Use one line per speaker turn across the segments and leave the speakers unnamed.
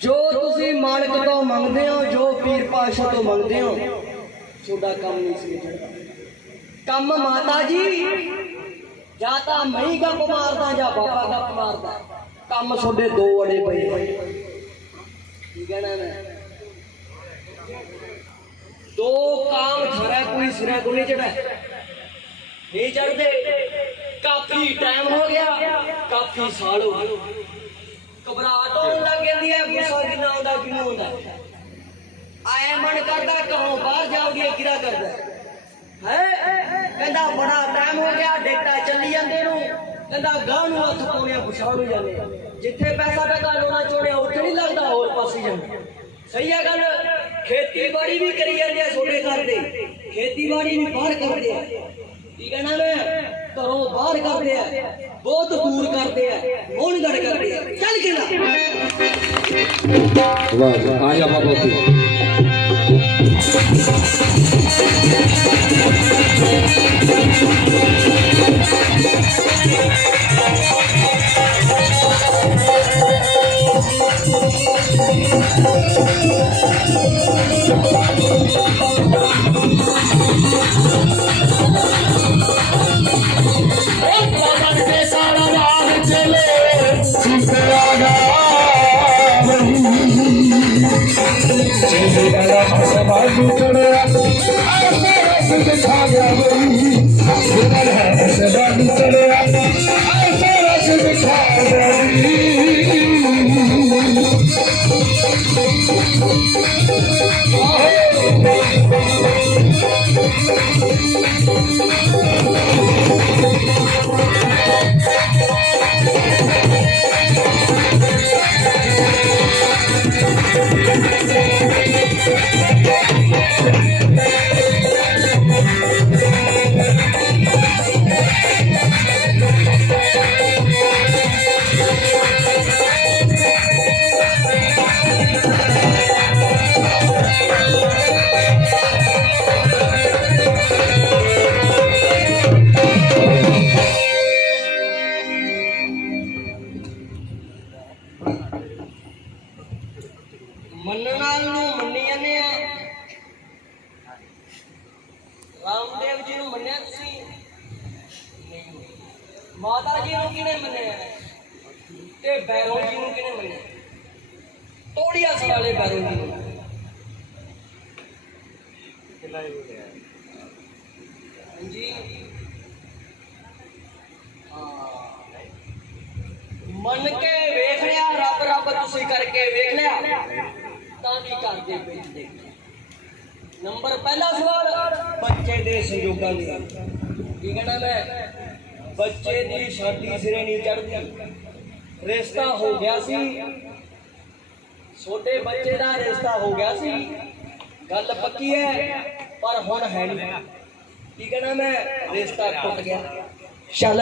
ਜੋ ਤੁਸੀਂ ਮਾਲਕ ਤੋਂ ਮੰਗਦੇ ਹੋ ਜੋ ਪੀਰ ਪਾਸ਼ਾ ਤੋਂ ਮੰਗਦੇ ਹੋ ਤੁਹਾਡਾ ਕੰਮ ਨਹੀਂ ਸੀ ਚੜਦਾ ਕੰਮ ਮਾਤਾ ਜੀ, ਜਾਂ ਤਾਂ ਮੈਂ ਹੀ ਗੱਪ ਮਾਰਦਾ ਜਾਂ ਬਾਬਾ ਗੱਪ ਮਾਰਦਾ। ਕੰਮ ਤੁਹਾਡੇ ਦੋ ਅੜੇ ਪਏ ਕੀ ਕਹਿਣਾ ਮੈਂ? ਦੋ ਕਾਮ ਖਰਾ ਕੋਈ ਸਿਰੇ ਤੋਂ ਨਹੀਂ ਚੜਾ ਨਹੀਂ ਚੜਦੇ ਕਾਫੀ ਟਾਈਮ ਹੋ ਗਿਆ, ਕਾਫੀ ਸਾਲ ਹੋ ਗਏ। ਘਬਰਾਹਟ ਹੋਣ ਲੱਗ ਜਾਂਦੀ ਹੈ, ਗੁੱਸਾ ਕਿੰਨਾ ਆਉਂਦਾ ਕਿਉਂ ਆਉਂਦਾ। ਆਏ ਮਨ ਕਰਦਾ ਘਰੋਂ ਬਾਹਰ ਜਾਓਗੇ ਕਿਰਾ ਕਰਦਾ ਹੈ? ਕਹਿੰਦਾ ਬੜਾ ਟਾਈਮ ਹੋ ਗਿਆ ਡੇਟਾ ਚੱਲੀ ਜਾਂਦੇ ਨੂੰ। ਕਹਿੰਦਾ ਗਾਂ ਨੂੰ ਹੱਥ ਪਾਉਣੇ ਪਛਾਣ ਨੂੰ ਜਾਂਦੇ ਜਿੱਥੇ ਪੈਸਾ ਟਕਾ ਲਾਉਣਾ ਚੋੜਿਆ ਉੱਥੇ ਨਹੀਂ ਲੱਗਦਾ ਹੋਰ ਪਾਸੇ ਜਾਂਦਾ ਸਹੀ ਹੈ ਗੱਲ ਖੇਤੀਬਾੜੀ ਵੀ ਕਰੀ ਜਾਂਦੇ ਆ ਛੋਟੇ ਘਰ ਦੇ। ਖੇਤੀਬਾੜੀ ਵੀ ਬਾਹਰ ਕਰਦੇ ਆ। ਕੀ ਕਹਿਣਾ ਮੈਂ? ਘਰੋਂ ਬਾਹਰ ਕਰਦੇ ਆ। ਬਹੁਤ ਦੂਰ ਕਰਦੇ ਆ। ਹੁਣ ਗੜ ਕਰਦੇ ਆ। ਚੱਲ ਕੇ ਨਾ ਵਾਹ ਵਾਹ ਆ ਜਾ ਬਾਬਾ ਤੂੰ ਕੇ I'm ਤੋੜੀਆ ਸੀ ਵਾਲੇ ਬੈਰੋ ਜੀ ਨੂੰ ਕੇ ਵੇਖ ਲਿਆ, ਰੱਬ ਰੱਬ ਤੁਸੀਂ ਕਰਕੇ ਵੇਖ ਲਿਆ। ਤਾਂ ਵੀ ਕਰਦੇ ਪੈਂਦੇ ਨੰਬਰ ਪਹਿਲਾ ਸਵਾਲ, ਬੱਚੇ ਦੇ ਸੰਯੋਗਾਂ ਦੀ ਕੀ ਕਹਿਣਾ ਮੈਂ? ਬੱਚੇ ਦੀ ਸ਼ਾਦੀ ਸਿਰੇ ਨਹੀਂ ਚੜਦੀ ਰਿਸ਼ਤਾ ਹੋ ਗਿਆ ਸੀ ਛੋਟੇ ਬੱਚੇ ਦਾ ਰਿਸ਼ਤਾ ਹੋ ਗਿਆ ਸੀ ਗੱਲ ਪੱਕੀ ਹੈ ਪਰ ਹੁਣ ਹੈ ਨਹੀਂ ਕੀ ਕਹਿਣਾ ਮੈਂ ਰਿਸ਼ਤਾ ਟੁੱਟ ਗਿਆ ਚੱਲ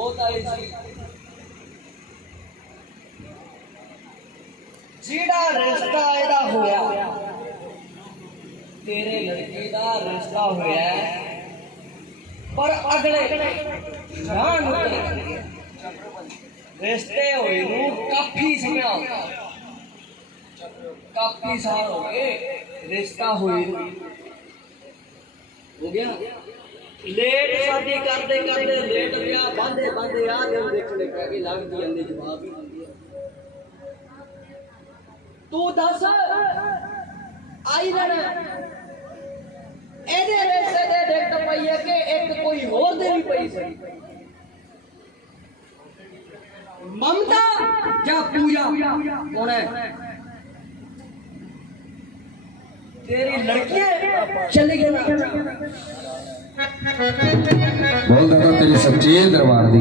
होता जीड़ा रिश्ता एदा होया तेरे लड़के का रिश्ता होया पर अगले नान रिश्ते हुए नु काफ़ी समा काफ़ी साल हो गए। रिश्ता हुए हो गया? ਲੇਟ ਸ਼ਾਦੀ ਕਰਦੇ ਕਰਦੇ ਲੇਟ ਵਿਆਹ ਬਾਂਦੇ ਬਾਂਦੇ ਆ ਜਦ ਦੇਖਣੇ ਪੈ ਗਏ ਲੱਗਦੀ ਅੰਦੇ ਜਵਾਬ ਹੀ ਦਿੰਦੀ ਆ ਤੂੰ ਦੱਸ ਆਈ ਰਹਿਣਾ ਇਹਦੇ ਰਿਸ਼ਤੇ ਦੇ ਡਿੱਗ ਪਈ ਹੈ ਕਿ ਇੱਕ ਕੋਈ ਹੋਰ ਦੇ ਵੀ ਪਈ ਸੀ ਮਮਤਾ ਜਾਂ ਪੂਜਾ ਕੌਣ ਹੈ ਤੇਰੀ ਲੜਕੀ ਚਲੀ ਗਈ
ਨਾ ਬੋਲਦਾ ਤਾਂ ਤੇਰੀ ਦਰਬਾਰ ਦੀ।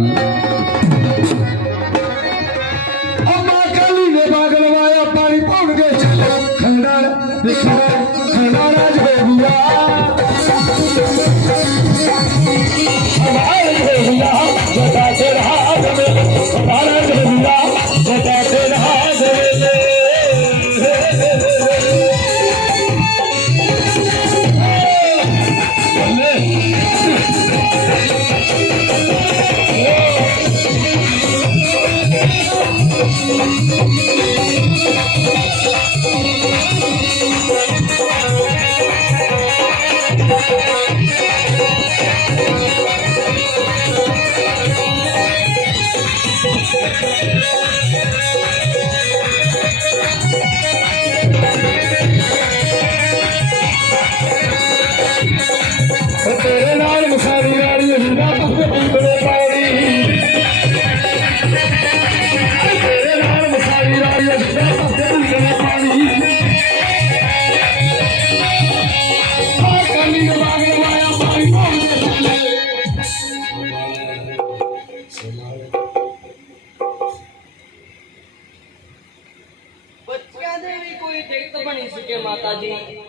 ਅਮਾ ਕਾਲੀ ਨੇ ਬਾਗ ਲਵਾਇਆ, ਪਾਣੀ ਪਾਉਣ ਕੇ ਚੱਲੇ ਖੰਡਾ ਦੇਖਣਾ ਖੰਡਾ
બચ્ચા કોઈ દેખ બની શકે માતાજી.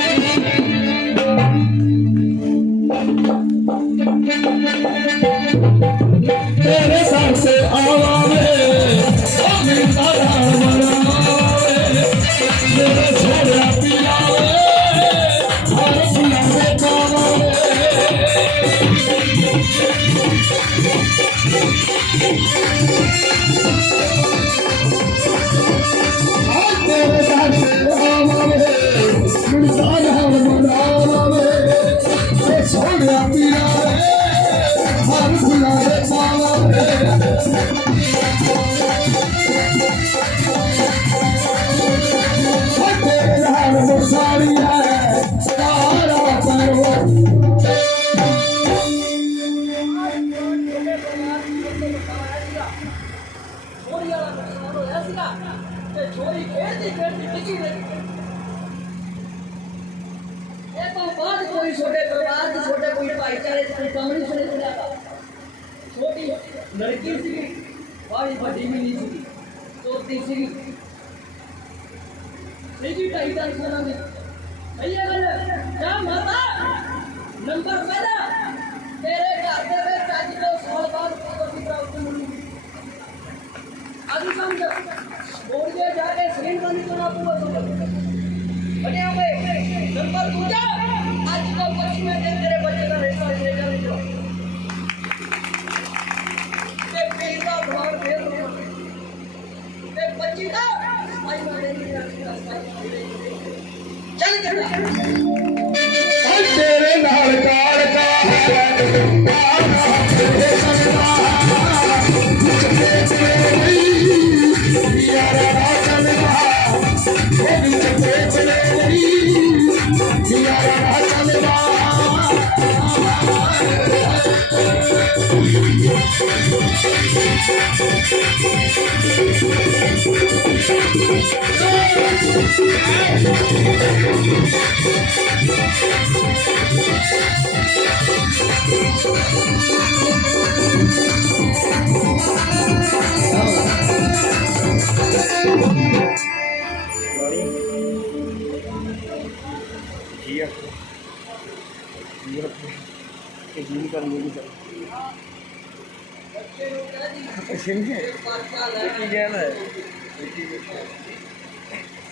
ਆ તેસરી વાળી બધી મિલી જુદી તો તેસરી ત્રીજી ટાઈટલ કરાવે અહીંયા ગણ રામ હતા નંબર પહેલા તેરે કાતે રે કાજી નો સોલબાર તો દીકરા ઉતમું આદુ સમજ બોલજે જાકે સ્ક્રીન બની તો ના પૂરો તો અરે હવે નંબર તુજા આજ તો પછી મેં તેરે બચે का રહેता है चल
तेरे नाल का Şimdi, şimdi, şimdi, şimdi, şimdi,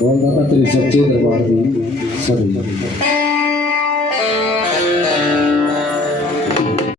बहुत ज्यादा त्रिशक्ति दरबार में सब